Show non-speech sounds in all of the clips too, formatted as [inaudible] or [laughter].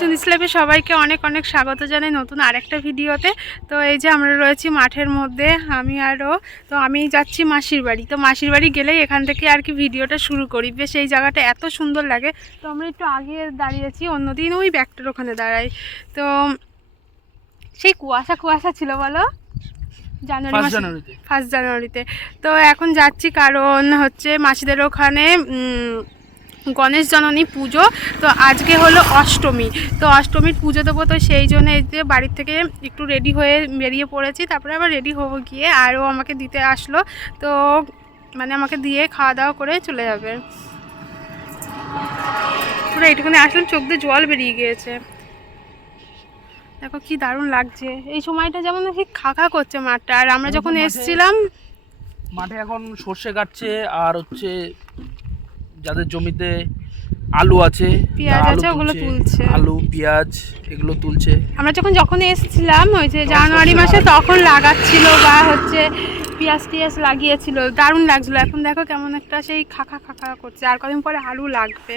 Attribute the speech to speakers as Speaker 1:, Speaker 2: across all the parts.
Speaker 1: চন্দিস লাইফে সবাইকে অনেক অনেক স্বাগত জানাই নতুন আরেকটা ভিডিওতে। তো এই যে আমরা রয়েছি মাঠের মধ্যে আমি আরও তো আমি যাচ্ছি মাসির বাড়ি। তো মাসির বাড়ি গেলেই এখান থেকে আর কি ভিডিওটা শুরু করি। বেশ এই জায়গাটা এত সুন্দর লাগে। তো আমরা একটু আগে দাঁড়িয়েছি অন্যদিন ওই ব্যাগটার ওখানে দাঁড়াই। তো সেই কুয়াশা কুয়াশা ছিল বলো? জানুয়ারি
Speaker 2: ফার্স্ট
Speaker 1: মাসে
Speaker 2: জানুয়ারিতে
Speaker 1: ফার্স্ট জানুয়ারিতে তো এখন যাচ্ছি কারণ হচ্ছে মাসিদের ওখানে গণেশ জননী পুজো তো আজকে হলো অষ্টমী। তো অষ্টমীর পুজো দেবো তো সেই জন্য এই যে বাড়ির থেকে একটু রেডি হয়ে বেরিয়ে পড়েছি তারপরে আবার রেডি হব গিয়ে আরও আমাকে দিতে আসলো তো মানে আমাকে দিয়ে খাওয়া দাওয়া করে চলে যাবে। পুরো এইটুকুনি আসলাম চোখ দিয়ে জল বেরিয়ে গিয়েছে। দেখো কি দারুণ লাগছে। এই সময়টা যেমন ঠিক খা খা করছে মাঠটা আর আমরা যখন এসেছিলাম
Speaker 2: মাঠে এখন সর্ষে কাটছে আর হচ্ছে যাদের জমিতে আলু আছে
Speaker 1: পেঁয়াজ আছে, ওগুলো তুলছে।
Speaker 2: আলু পেঁয়াজ এগুলো তুলছে।
Speaker 1: আমরা যখন যখন এসেছিলাম ওই যে জানুয়ারি মাসে তখন লাগাচ্ছিল বা হচ্ছে পেঁয়াজ টিয়াজ লাগিয়েছিল দারুণ লাগছিল। এখন দেখো কেমন একটা সেই খাখা খাখা করছে। আর কদিন পরে আলু লাগবে।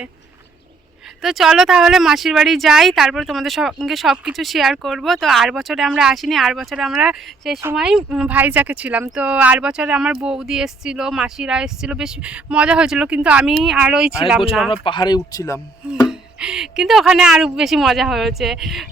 Speaker 1: তো চলো তাহলে মাসির বাড়ি যাই তারপর তোমাদের সঙ্গে সব কিছু শেয়ার করব। তো আর বছরে আমরা আসিনি আর বছরে আমরা সেই সময় ভাইজাকে ছিলাম। তো আর বছরে আমার বৌদি এসেছিল মাসিরা এসেছিল বেশ মজা হয়েছিল কিন্তু আমি আর
Speaker 2: ওই
Speaker 1: ছিলাম না।
Speaker 2: আমরা পাহাড়ে উঠছিলাম।
Speaker 1: কিন্তু ওখানে আরও বেশি মজা হয়েছে।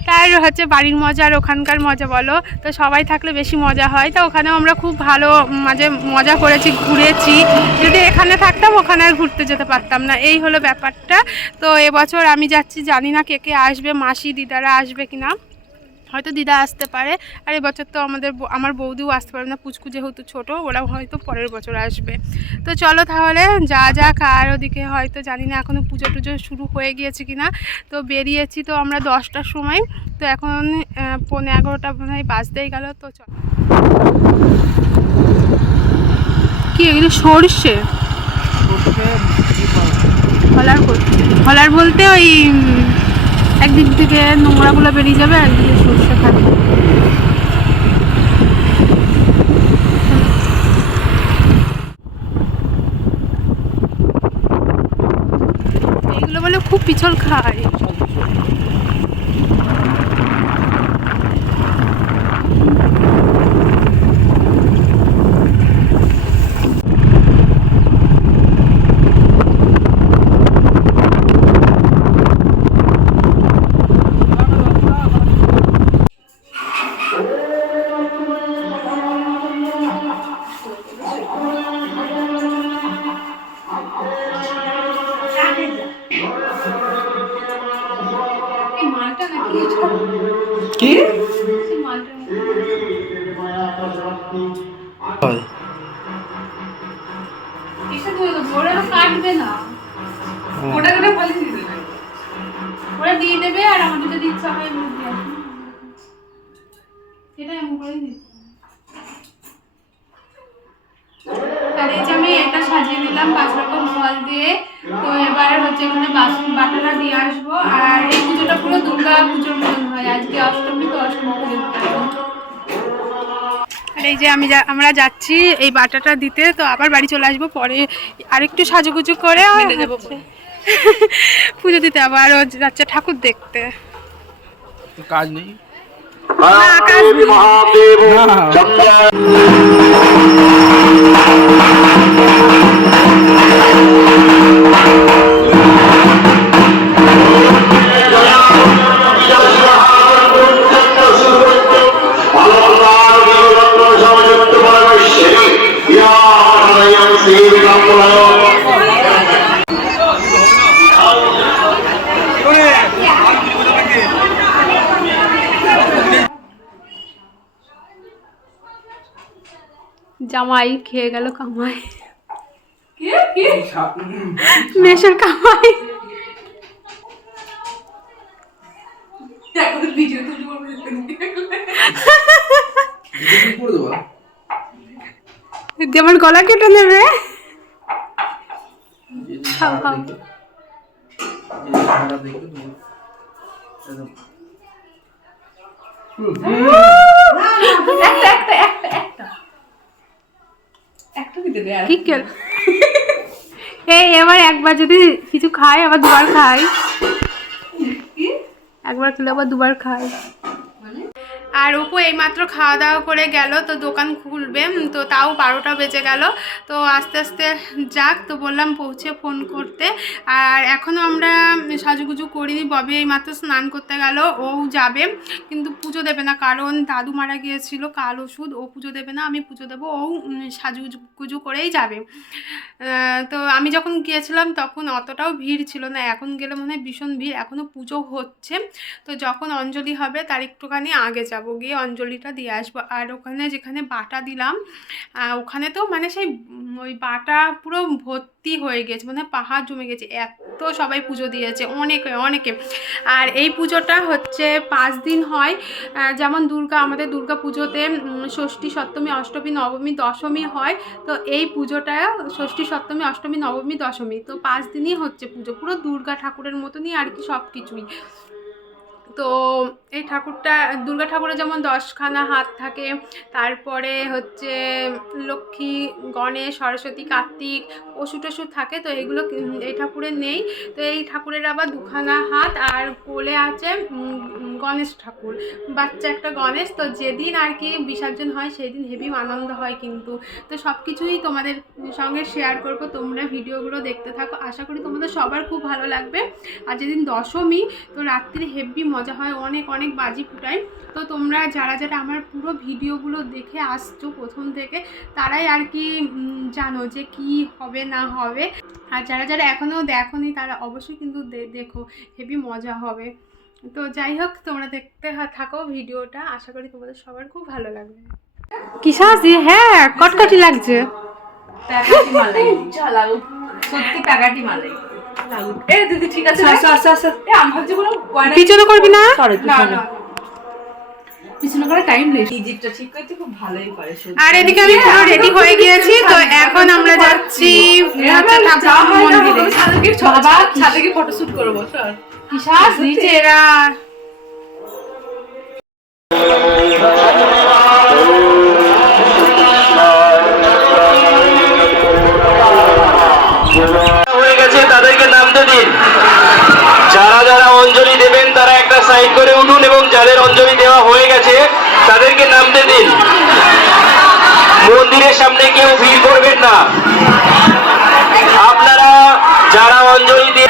Speaker 1: তার হচ্ছে বাড়ির মজা আর ওখানকার মজা বলো, তো সবাই থাকলে বেশি মজা হয়। তো ওখানেও আমরা খুব ভালো মাঝে মজা করেছি, ঘুরেছি। যদি এখানে থাকতাম, ওখানে আর ঘুরতে যেতে পারতাম না। এই হলো ব্যাপারটা। তো এবছর আমি যাচ্ছি, জানি না কে কে আসবে, মাসি, দিদারা আসবে কি না হয়তো দিদা আসতে পারে। আর এবছর তো আমাদের আমার বৌদিও আসতে পারবে না। পুচকু যেহেতু ছোটো ওরা হয়তো পরের বছর আসবে। তো চলো তাহলে যা যা আর ওদিকে হয়তো জানি না এখনও পুজো টুজো শুরু হয়ে গিয়েছে কি না তো বেরিয়েছি তো আমরা দশটার সময়। তো এখন আহ, পৌনে এগারোটা মনে হয় বাজতেই গেল। তো চল কি এগুলো সর্ষে? হলার হলার বলতে ওই একদিক থেকে নোংরাগুলো বেরিয়ে যাবে একদিকে সর্ষে থাকবে এগুলো বলে খুব পিছল খায়। ওরা কাটবে না। ওটা করে বলে দিয়ে দেবে। ওরা দিয়ে দেবে আর আমার যেটা দিচ্ছে হয় আমি দিয়ে আসব। এমন করেই দিতে হবে। আর এই যে আমি এটা সাজিয়ে নিলাম পাঁচ রকম ফল দিয়ে তো এবার হচ্ছে এখানে বাসন বাটাটা দিয়ে আসব। আর এই পুজোটা পুরো দুর্গা পুজোর মতন হয়। আজকে অষ্টমী এই যে আমি যা- আমরা যাচ্ছি এই বাটাটা দিতে তো আবার বাড়ি চলে আসব পরে আরেকটু সাজুগুজু করে [laughs] পুজো দিতে আবার ও যাচ্ছে ঠাকুর দেখতে।
Speaker 2: কাজ নেই।
Speaker 1: না, জামাই খেয়ে গেল কামাই। মেশের কামাই। আমার গলা কেটে নেবে? খাও খাও। কি কেল এই এবার একবার যদি কিছু খাই আবার দুবার খাই। একবার খেলে আবার দুবার খাই। আর অপু এইমাত্র খাওয়া দাওয়া করে গেল, তো দোকান খুলবে তো তাও বারোটা বেজে গেল। তো আস্তে আস্তে যাক, তো বললাম পৌঁছে ফোন করতে। আর এখনও আমরা সাজুগুজু করিনি, ববি এইমাত্র স্নান করতে গেল, ও যাবে, কিন্তু পুজো দেবে না, কারণ দাদু মারা গিয়েছিল, কাল ওষুধ, ও পুজো দেবে না, আমি পুজো দেবো, ও সাজুগুজু করেই যাবে। তো আমি যখন গিয়েছিলাম তখন অতটাও ভিড় ছিল না, এখন গেলে মনে হয় ভীষণ ভিড় এখনও পুজো হচ্ছে। তো যখন অঞ্জলি হবে, তার একটুখানি আগে যাব। গিয়ে অঞ্জলিটা দিয়ে আসব। আর ওখানে যেখানে বাটা দিলাম ওখানে তো মানে সেই ওই বাটা পুরো ভর্তি হয়ে গেছে মানে পাহাড় জমে গেছে। এত সবাই পুজো দিয়েছে, অনেকে অনেকে। আর এই পুজোটা হচ্ছে পাঁচ দিন হয়। যেমন দুর্গা, আমাদের দুর্গা পুজোতে ষষ্ঠী, সপ্তমী, অষ্টমী, নবমী, দশমী হয়। তো এই পুজোটা ষষ্ঠী, সপ্তমী, অষ্টমী, নবমী, দশমী। তো পাঁচ দিনই হচ্ছে পুজো। পুরো দুর্গা ঠাকুরের মতনই আর কি সব কিছুই তো এই ঠাকুরটা, দুর্গা ঠাকুরের যেমন দশখানা হাত থাকে, তারপরে হচ্ছে লক্ষ্মী, গণেশ, সরস্বতী, কার্তিক, পশু টসু থাকে, তো এগুলো এই ঠাকুরের নেই। তো এই ঠাকুরের আবার দুখানা হাত, আর কোলে আছে গণেশ ঠাকুর। বাচ্চা একটা গণেশ, তো যেদিন আর কি বিসর্জন হয় সেই দিন হেভি আনন্দ হয় কিন্তু। তো সব কিছুই তোমাদের সঙ্গে শেয়ার করব, তোমরা ভিডিওগুলো দেখতে থাকো। আশা করি তোমাদের সবার খুব ভালো লাগবে। আর যেদিন দশমী, তো রাত্রি হেভি মজা হয় অনেক অনেক বাজি ফুটায় তো তোমরা যারা যারা আমার পুরো ভিডিওগুলো দেখে আসছো প্রথম থেকে তারাই আর কি জানো যে কি হবে না হবে। আর যারা যারা এখনও দেখোনি তারা অবশ্যই কিন্তু দে- দেখো হেভি মজা হবে। তো যাই হোক তোমরা দেখতে থাকো ভিডিওটা। আশা করি তোমাদের সবার খুব ভালো লাগবে। কি সাজি হ্যাঁ কটকটি লাগছে।
Speaker 3: প্যাকাটি মালাই। সত্যি প্যাকাটি মালাই। এ দিদি ঠিক আছে এ আমি ভাবছি কোনো
Speaker 1: পিছনে করবি না?
Speaker 3: না না। পিছনে করে টাইম নেই। ইজিপটা ঠিক করতে খুব ভালোই করে
Speaker 1: আর এদিকে আমি পুরো রেডি হয়ে গিয়েছি তো এখন আমরা যাচ্ছি। মন্দিরে।
Speaker 3: ছাদে গিয়ে ফটোশুট করব
Speaker 1: নিচে এরা
Speaker 4: উঠুন এবং যাদের অঞ্জলি দেওয়া হয়ে গেছে তাদেরকে নামতে দিন মন্দিরের সামনে কেউ ভিড় করবেন না আপনারা যারা অঞ্জলি দিয়ে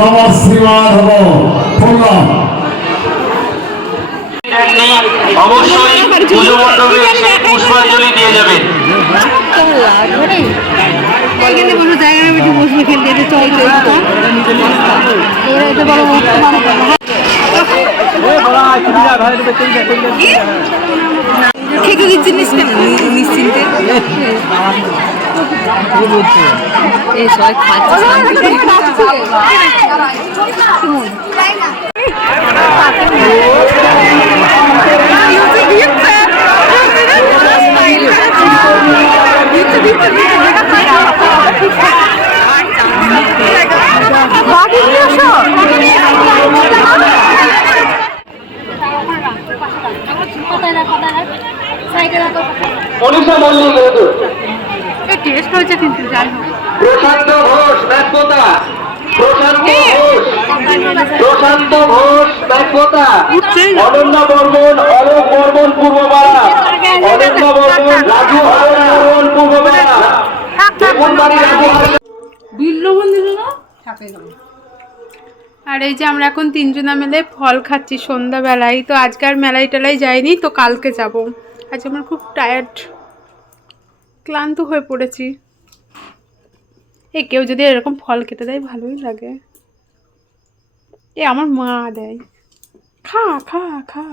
Speaker 5: নম শ্রী মাধব বললাম
Speaker 4: অবশ্যই পুজো মণ্ডপে এসে পুষ্পাঞ্জলি দিয়ে যাবেন
Speaker 1: এখানে কোনো জায়গা না একটু বসে খেলতে এটা চল এটা বড় খেতে দিচ্ছিস কেন নিশ্চিন্তে? এই সবাই
Speaker 4: মল্লিক
Speaker 1: টেস্ট হয়েছে কিন্তু যাই হোক।
Speaker 4: প্রশান্ত ঘোষ প্রশান্ত ঘোষ। প্রশান্ত ঘোষ অনন্য বর্মন অলোক বর্মন পূর্বপাড়া অনন্য বর্মন রাজু বর্মন পূর্বপাড়া
Speaker 1: আর এই যে আমরা এখন তিনজনা মিলে ফল খাচ্ছি সন্ধ্যাবেলায় তো আজকে আর মেলায় টেলায় যাইনি তো কালকে যাব। আজ আমার খুব টায়ার্ড ক্লান্ত হয়ে পড়েছি। এ কেউ যদি এরকম ফল কেটে দেয়, ভালোই লাগে। এ আমার মা দেয়। খা খা খা।